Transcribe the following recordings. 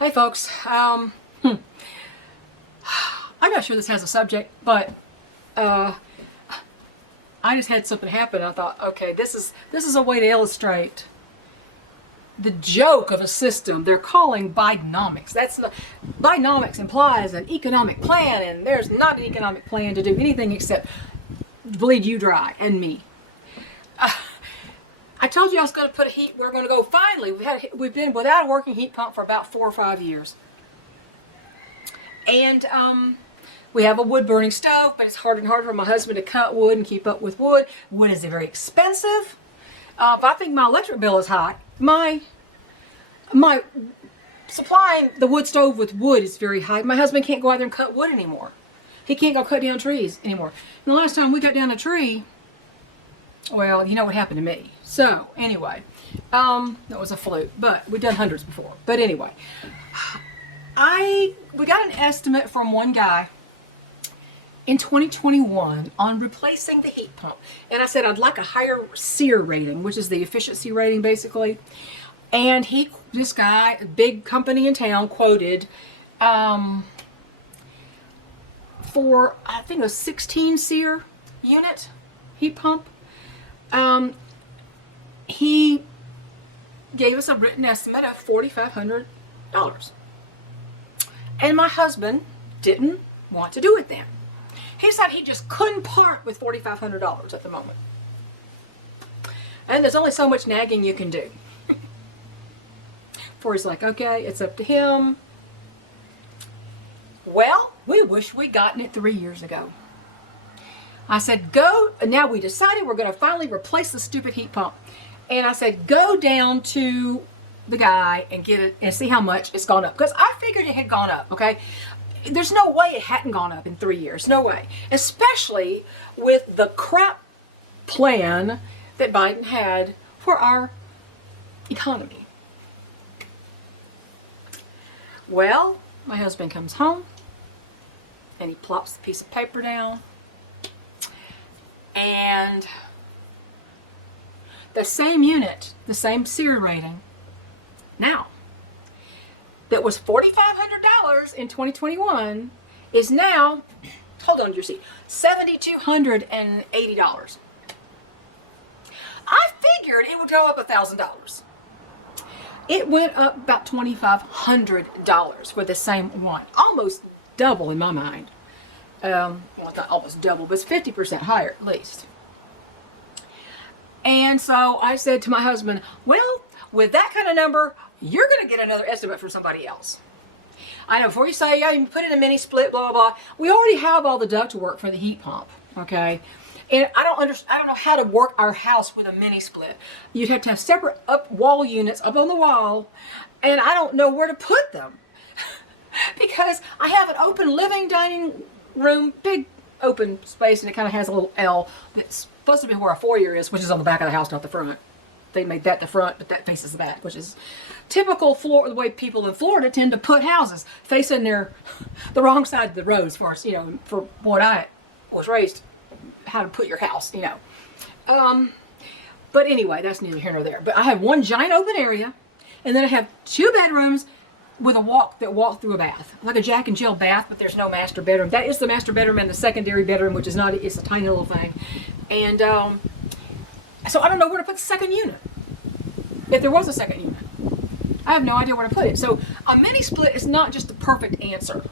Hey folks, I'm not sure this has a subject, but I just had something happen. I thought, okay, this is a way to illustrate the joke of a system they're calling Bidenomics. Bidenomics implies an economic plan, and there's not an economic plan to do anything except bleed you dry and me. I told you I was going to put we're going to go, finally, we've been without a working heat pump for about 4 or 5 years. And we have a wood burning stove, but it's harder and harder for my husband to cut wood and keep up with wood. Wood is very expensive. If I think my electric bill is high, my supplying the wood stove with wood is very high. My husband can't go out there and cut wood anymore. He can't go cut down trees anymore. And the last time we cut down a tree, well, you know what happened to me. So, anyway, that was a fluke, but we've done hundreds before. But anyway, we got an estimate from one guy in 2021 on replacing the heat pump. And I said I'd like a higher SEER rating, which is the efficiency rating, basically. And this guy, a big company in town, quoted for, I think, a 16 SEER unit heat pump. He gave us a written estimate of $4,500. And my husband didn't want to do it then. He said he just couldn't part with $4,500 at the moment. And there's only so much nagging you can do. Before he's like, okay, it's up to him. Well, we wish we'd gotten it 3 years ago. I said, now we decided we're going to finally replace the stupid heat pump. And I said, go down to the guy and get it and see how much it's gone up. Because I figured it had gone up, okay? There's no way it hadn't gone up in 3 years. No way. Especially with the crap plan that Biden had for our economy. Well, my husband comes home and he plops the piece of paper down. And the same unit, the same SEER rating, now, that was $4,500 in 2021, is now, hold on to your seat, $7,280. I figured it would go up $1,000. It went up about $2,500 for the same one, almost double in my mind. Well, it's not almost double, but it's 50% higher at least. And so I said to my husband, well, with that kind of number, you're going to get another estimate from somebody else. I know, before you say, yeah, you put in a mini split, blah, blah, blah. We already have all the duct work for the heat pump, okay? And I don't know how to work our house with a mini split. You'd have to have separate wall units up on the wall, and I don't know where to put them. Because I have an open living, dining room, big open space, and it kind of has a little L that's supposed to be where a foyer is, which is on the back of the house, not the front. They made that the front, but that faces the back, which is typical the way people in Florida tend to put houses, facing the wrong side of the road, as far as, for what I was raised, how to put your house, But anyway, that's neither here nor there. But I have one giant open area, and then I have 2 bedrooms with a walk through a bath, like a Jack and Jill bath, but there's no master bedroom. That is the master bedroom, and the secondary bedroom, which is not, it's a tiny little thing. And so I don't know where to put the second unit. If there was a second unit, I have no idea where to put it. So a mini split is not just the perfect answer.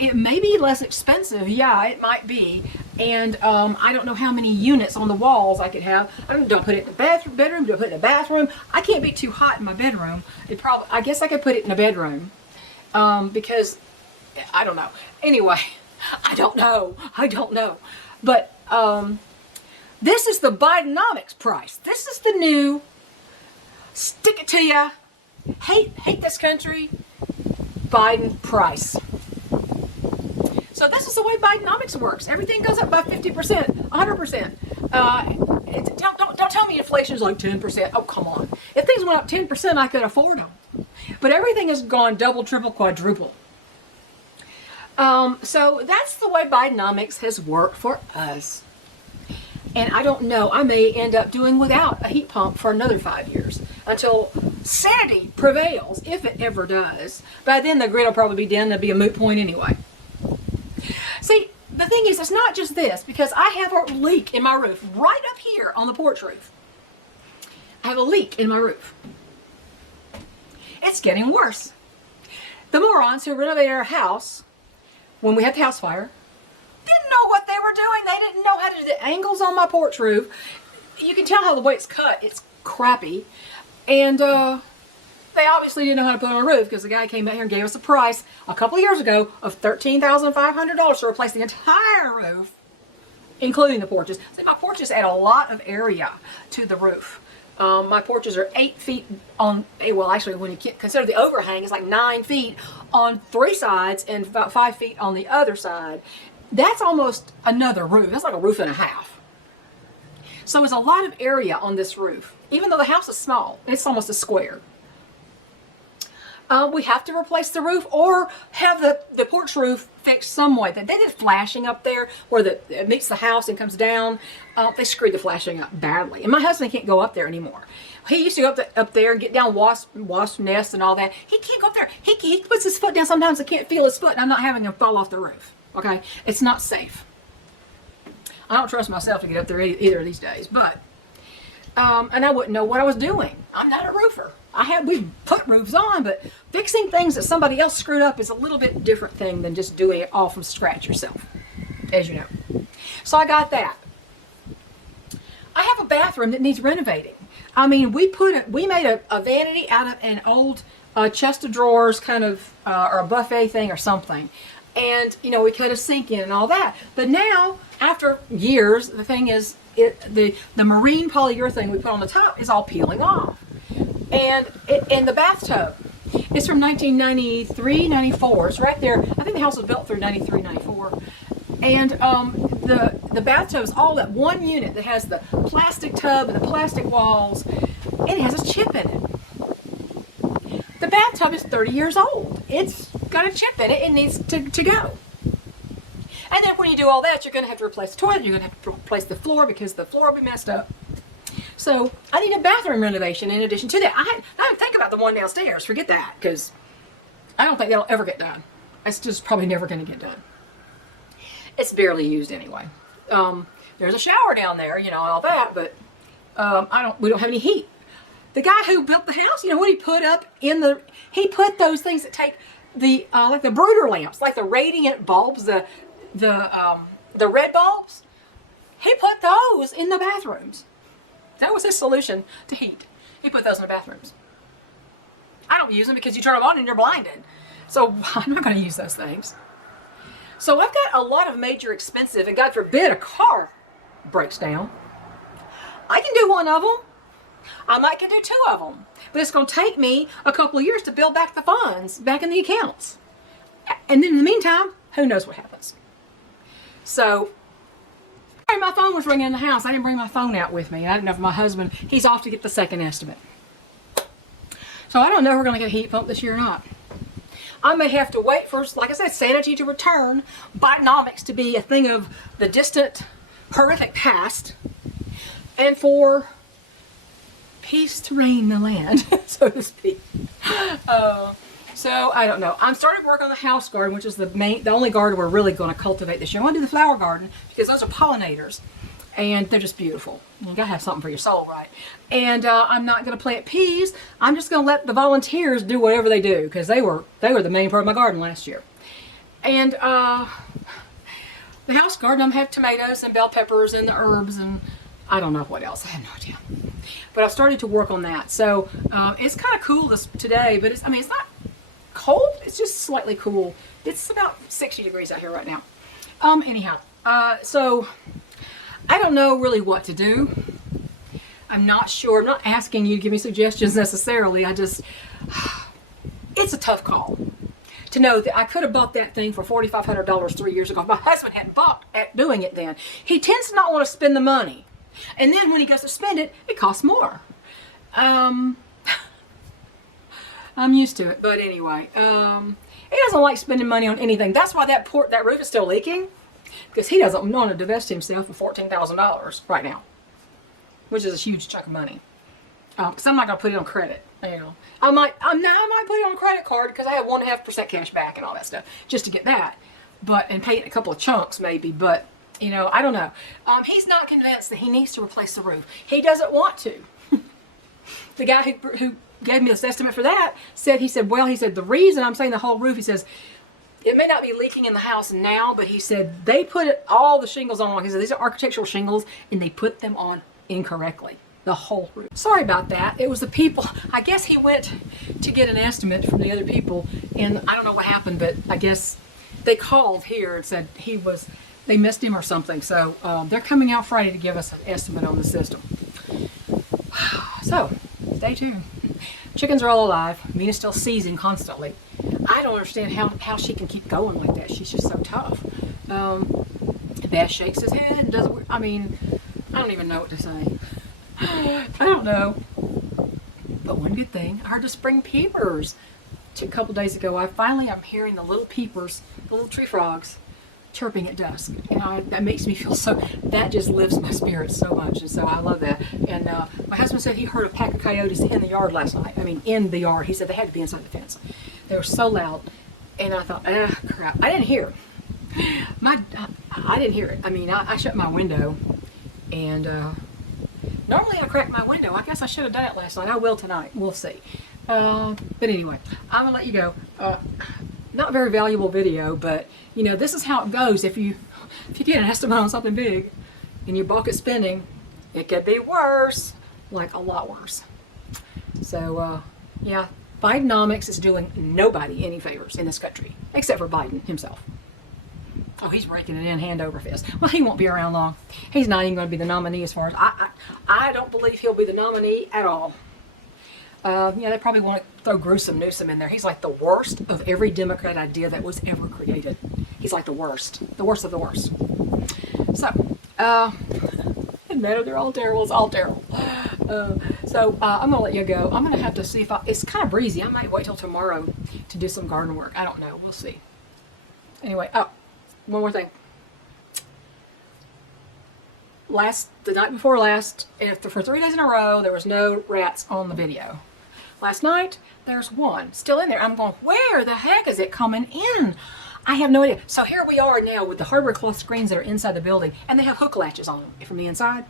It may be less expensive. Yeah, it might be. And I don't know how many units on the walls I could have. Do I put it in the bedroom? Do I put it in the bathroom? I can't be too hot in my bedroom. I guess I could put it in a bedroom. Because, I don't know. Anyway, I don't know. But this is the Bidenomics price. This is the new, stick it to ya, hate this country, Biden price. So this is the way Bidenomics works. Everything goes up by 50%, 100%. Don't tell me inflation is like 10%. Oh, come on. If things went up 10%, I could afford them. But everything has gone double, triple, quadruple. So that's the way Bidenomics has worked for us. And I don't know, I may end up doing without a heat pump for another 5 years until Sanity prevails, if it ever does. By then the grid will probably be done. There'll be a moot point anyway. See, the thing is, it's not just this, because I have a leak in my roof right up here on the porch roof. I have a leak in my roof. It's getting worse. The morons who renovated our house when we had the house fire didn't know what they were doing. They didn't know how to do the angles on my porch roof. You can tell how the way it's cut. It's crappy. And they obviously didn't know how to put it on a roof, because the guy came out here and gave us a price a couple of years ago of $13,500 to replace the entire roof, including the porches. See, my porches add a lot of area to the roof. My porches are 8 feet on, well, actually, when you consider the overhang, it's like 9 feet on 3 sides and about 5 feet on the other side. That's almost another roof. That's like a roof and a half. So it's a lot of area on this roof. Even though the house is small, it's almost a square. We have to replace the roof or have the porch roof fixed some way. They did flashing up there where it meets the house and comes down. They screwed the flashing up badly. And my husband can't go up there anymore. He used to go up there and get down wasp nests and all that. He can't go up there. He puts his foot down. Sometimes I can't feel his foot, and I'm not having him fall off the roof. Okay? It's not safe. I don't trust myself to get up there either these days. But, and I wouldn't know what I was doing. I'm not a roofer. We put roofs on, but fixing things that somebody else screwed up is a little bit different thing than just doing it all from scratch yourself, as you know. So I got that. I have a bathroom that needs renovating. I mean, we made a vanity out of an old chest of drawers kind of, or a buffet thing or something. And, you know, we cut a sink in and all that. But now, after years, the thing is, the marine polyurethane we put on the top is all peeling off. And in the bathtub, it's from 1993, 94. It's right there. I think the house was built through 93, 94. And the bathtub is all that one unit that has the plastic tub and the plastic walls, and it has a chip in it. The bathtub is 30 years old. It's got a chip in it. It needs to go. And then when you do all that, you're going to have to replace the toilet. You're going to have to replace the floor because the floor will be messed up. So I need a bathroom renovation in addition to that. I didn't think about the one downstairs. Forget that, because I don't think that'll ever get done. It's just probably never going to get done. It's barely used anyway. There's a shower down there, you know, and all that, but we don't have any heat. The guy who built the house, you know what he put up he put those things that take the like the brooder lamps, like the radiant bulbs, the red bulbs. He put those in the bathrooms. That was his solution to heat. He put those in the bathrooms. I don't use them because you turn them on and you're blinded. So I'm not going to use those things. So I've got a lot of major expensive, and God forbid a car breaks down. I can do one of them. I might can do 2 of them. But it's going to take me a couple of years to build back the funds, back in the accounts. And then in the meantime, who knows what happens. So my phone was ringing in the house. I didn't bring my phone out with me. I didn't know if my husband, he's off to get the second estimate. So I don't know if we're going to get a heat pump this year or not. I may have to wait for, like I said, sanity to return, Bidenomics to be a thing of the distant, horrific past, and for peace to reign in the land, so to speak. So I don't know. I'm starting work on the house garden, which is the only garden we're really going to cultivate this year. I want to do the flower garden because those are pollinators, and they're just beautiful. You gotta have something for your soul, right? And I'm not going to plant peas. I'm just going to let the volunteers do whatever they do, because they were the main part of my garden last year. And the house garden, I'm going to have tomatoes and bell peppers and the herbs and I don't know what else. I have no idea. But I've started to work on that. So it's kind of cool today, but it's not cold. It's just slightly cool. It's about 60 degrees out here right now. Anyhow, so I don't know really what to do. I'm not sure. I'm not asking you to give me suggestions necessarily. It's a tough call to know that I could have bought that thing for $4,500 3 years ago. My husband hadn't bought at doing it then. He tends to not want to spend the money. And then when he goes to spend it, it costs more. I'm used to it. But anyway, he doesn't like spending money on anything. That's why that roof is still leaking. Because he doesn't want to divest himself of $14,000 right now. Which is a huge chunk of money. Because I'm not going to put it on credit. You know, I might put it on a credit card because I have 1.5% cash back and all that stuff just to get that, and pay it in a couple of chunks maybe. But you know, I don't know. He's not convinced that he needs to replace the roof. He doesn't want to. The guy who gave me this estimate for that said the reason I'm saying the whole roof, he says, it may not be leaking in the house now, but he said they put all the shingles on. He said these are architectural shingles and they put them on incorrectly. The whole roof. Sorry about that. It was the people. I guess he went to get an estimate from the other people, and I don't know what happened, but I guess they called here and said they missed him or something. So they're coming out Friday to give us an estimate on the system. So stay tuned. Chickens are all alive. Mina's still seizing constantly. I don't understand how she can keep going like that. She's just so tough. Bass shakes his head and doesn't. I mean, I don't even know what to say. I don't know. But one good thing, I heard the spring peepers a couple days ago. I'm hearing the little peepers, the little tree frogs, chirping at dusk. And that makes me feel that just lifts my spirits so much. And so I love that. And my husband said he heard a pack of coyotes in the yard last night. I mean, in the yard. He said they had to be inside the fence. They were so loud. And I thought, crap. I didn't hear it. I didn't hear it. I mean, I shut my window and normally I crack my window. I guess I should have done it last night. I will tonight. We'll see. But anyway, I'm going to let you go. Not very valuable video, but you know, this is how it goes. If you get an estimate on something big and your bucket's spinning, it could be worse, like a lot worse. So, yeah, Bidenomics is doing nobody any favors in this country, except for Biden himself. Oh, he's raking it in hand over fist. Well, he won't be around long. He's not even going to be the nominee as far as I don't believe he'll be the nominee at all. Yeah, they probably want to throw Gruesome Newsom in there. He's like the worst of every Democrat idea that was ever created. He's like the worst of the worst. So, it matter. They're all terrible. It's all terrible. So I'm gonna let you go. I'm gonna have to see if it's kind of breezy. I might wait till tomorrow to do some garden work. I don't know. We'll see. Anyway, one more thing. The night before last, for 3 days in a row, there was no rats on the video. Last night, there's one still in there. I'm going, where the heck is it coming in? I have no idea. So here we are now with the hardware cloth screens that are inside the building, and they have hook latches on them from the inside.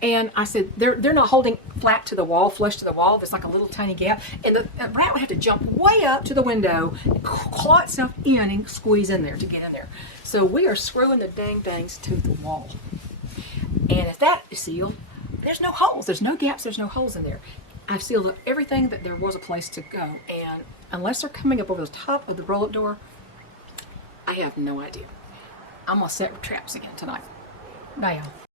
And I said, they're not holding flat to the wall, flush to the wall. There's like a little tiny gap. And the rat would have to jump way up to the window, claw itself in, and squeeze in there to get in there. So we are screwing the dang things to the wall. And if that is sealed, there's no holes. There's no gaps. There's no holes in there. I've sealed up everything that there was a place to go. And unless they're coming up over the top of the roll-up door, I have no idea. I'm going to set traps again tonight. Bye, y'all.